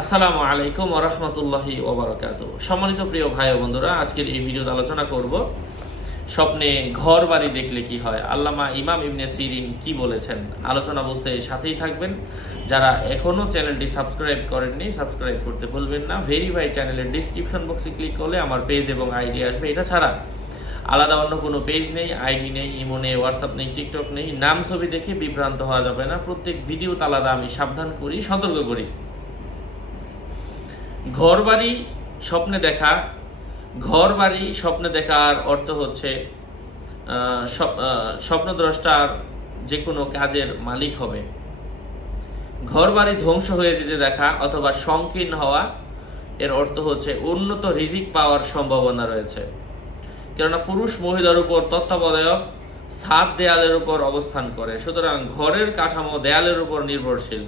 আসসালামু আলাইকুম ওয়া রাহমাতুল্লাহি ওয়া বারাকাতুহু। সম্মানিত প্রিয় ভাই ও বন্ধুরা, আজকের এই ভিডিওতে আলোচনা করব স্বপ্নে ঘর বাড়ি দেখলে কি হয়। আল্লামা ইমাম ইবনে সিরিন কি বলেছেন, আলোচনা বুঝতে সাথেই থাকবেন। যারা এখনো চ্যানেলটি সাবস্ক্রাইব করেননি, সাবস্ক্রাইব করতে ভুলবেন না। ভেরিফাই চ্যানেলের ডেসক্রিপশন বক্সে ক্লিক করলে আমার পেজ এবং আইডি আসবে। এটা ছাড়া আলাদা অন্য কোনো পেজ নেই, আইডি নেই, ইমো নেই, হোয়াটসঅ্যাপ নেই, টিকটক নেই। নাম ছবি দেখে বিভ্রান্ত হওয়া যাবে না। প্রত্যেক ভিডিওতে আলাদা আমি সাবধান করি, সতর্ক করি। ঘর বাড়ি স্বপ্নে দেখা, ঘর বাড়ি স্বপ্নে দেখার অর্থ হচ্ছে স্বপ্নদ্রষ্টার যে কোনো কাজের মালিক হবে। ঘর বাড়ি ধ্বংস হয়ে যেতে দেখা অথবা সংকীর্ণ হওয়া, এর অর্থ হচ্ছে উন্নত রিজিক পাওয়ার সম্ভাবনা রয়েছে। কেননা পুরুষ মহিলার উপর তত্ত্বাবধায়ক ছাদ দেয়ালের উপর অবস্থান করে, সুতরাং ঘরের কাঠামো দেয়ালের উপর নির্ভরশীল।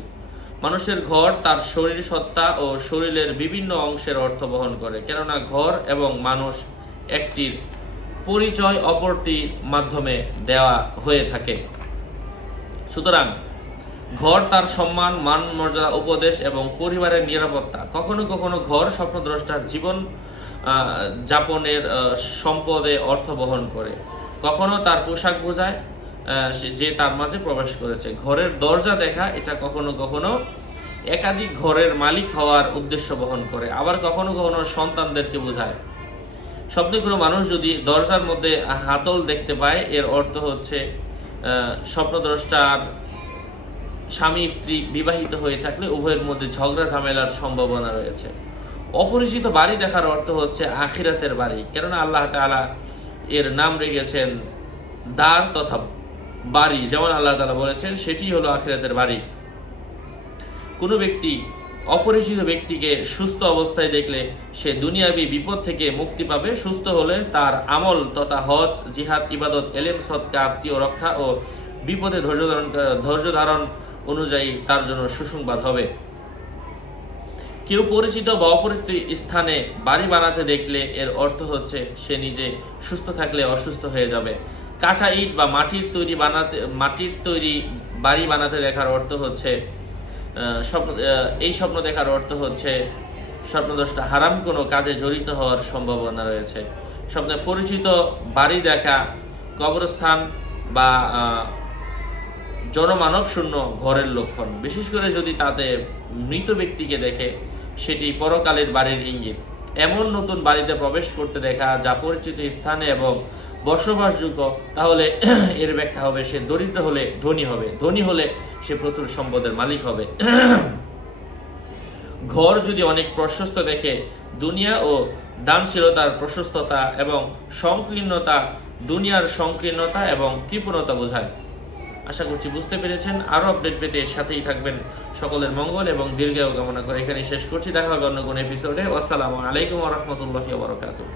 মানুষের ঘর তার শরীর সত্তা ও শরীরের বিভিন্ন অংশের অর্থ বহন করে, কেননা ঘর এবং মানুষ একটির পরিচয় অপরটির মাধ্যমে দেওয়া হয়ে থাকে। সুতরাং ঘর তার সম্মান, মান, মর্যাদা, উপদেশ এবং পরিবারের নিরাপত্তা। কখনো কখনো ঘর স্বপ্নদ্রষ্টার জীবন যাপনের সম্পদে অর্থ বহন করে, কখনো তার পোশাক বোঝায় যে তার মাঝে প্রবেশ করেছে। ঘরের দরজা দেখা, এটা কখনো কখনো একাধিক ঘরের মালিক হওয়ার উদ্দেশ্য বহন করে, আবার কখনো কখনো সন্তানদেরকে বোঝায়। স্বপ্নে কোনো মানুষ যদি দরজার মধ্যে হাতল দেখতে পায়, এর অর্থ হচ্ছে স্বপ্নদ্রষ্টার স্বামী স্ত্রী বিবাহিত হয়ে থাকলে উভয়ের মধ্যে ঝগড়া ঝামেলার সম্ভাবনা রয়েছে। অপরিচিত বাড়ি দেখার অর্থ হচ্ছে আখিরাতের বাড়ি, কেননা আল্লাহ তাআলা এর নাম রেখেছেন দ্বার তথা বাড়ি। যেমন আল্লাহ তাআলা বলেছেন সেটি হলো আখিরাতের বাড়ি। কোনো ব্যক্তি অপরিচিত ব্যক্তিকে সুস্থ অবস্থায় দেখলে সে দুনিয়াবী বিপদ থেকে মুক্তি পাবে। সুস্থ হলে তার আমল তথা হজ, জিহাদ, ইবাদত, এলেম, সদকা, আত্মীয় রক্ষা ও বিপদে ধৈর্য ধারণ অনুযায়ী তার জন্য সুসংবাদ হবে। কেউ পরিচিত বা অপরিচিত স্থানে বাড়ি বানাতে দেখলে এর অর্থ হচ্ছে সে নিজে সুস্থ থাকলে অসুস্থ হয়ে যাবে। কাঁচা ইট বা মাটির তৈরি বাড়ি বানাতে দেখার অর্থ হচ্ছে এই স্বপ্ন দেখার অর্থ হচ্ছে স্বপ্নদ্রষ্টা হারাম কোনো কাজে জড়িত হওয়ার সম্ভাবনা রয়েছে। স্বপ্নে পরিচিত বাড়ি দেখা কবরস্থান বা জনমানব শূন্য ঘরের লক্ষণ, বিশেষ করে যদি তাতে মৃত ব্যক্তিকে দেখে সেটি পরকালের বাড়ির ইঙ্গিত। এমন নতুন বাড়িতে প্রবেশ করতে দেখা যা পরিচিত স্থানে এবং বসবাসযোগ্য, তাহলে এর ব্যাখ্যা হবে সে দরিদ্র হলে ধনী হবে, ধনী হলে সে প্রচুর সম্পদের মালিক হবে। ঘর যদি অনেক প্রশস্ত দেখে দুনিয়া ও দানশীলতার প্রশস্ততা এবং সংকীর্ণতা, দুনিয়ার সংকীর্ণতা এবং কৃপণতা বোঝায়। আশা করছি বুঝতে পেরেছেন। আরও আপডেট পেতে সাথেই থাকবেন। সকলের মঙ্গল এবং দীর্ঘায়ু কামনা করে এখানে শেষ করছি। দেখা হবে অন্য কোনো এপিসোডে। আসসালামু আলাইকুম ওয়া রাহমাতুল্লাহি ওয়া বারাকাতুহু।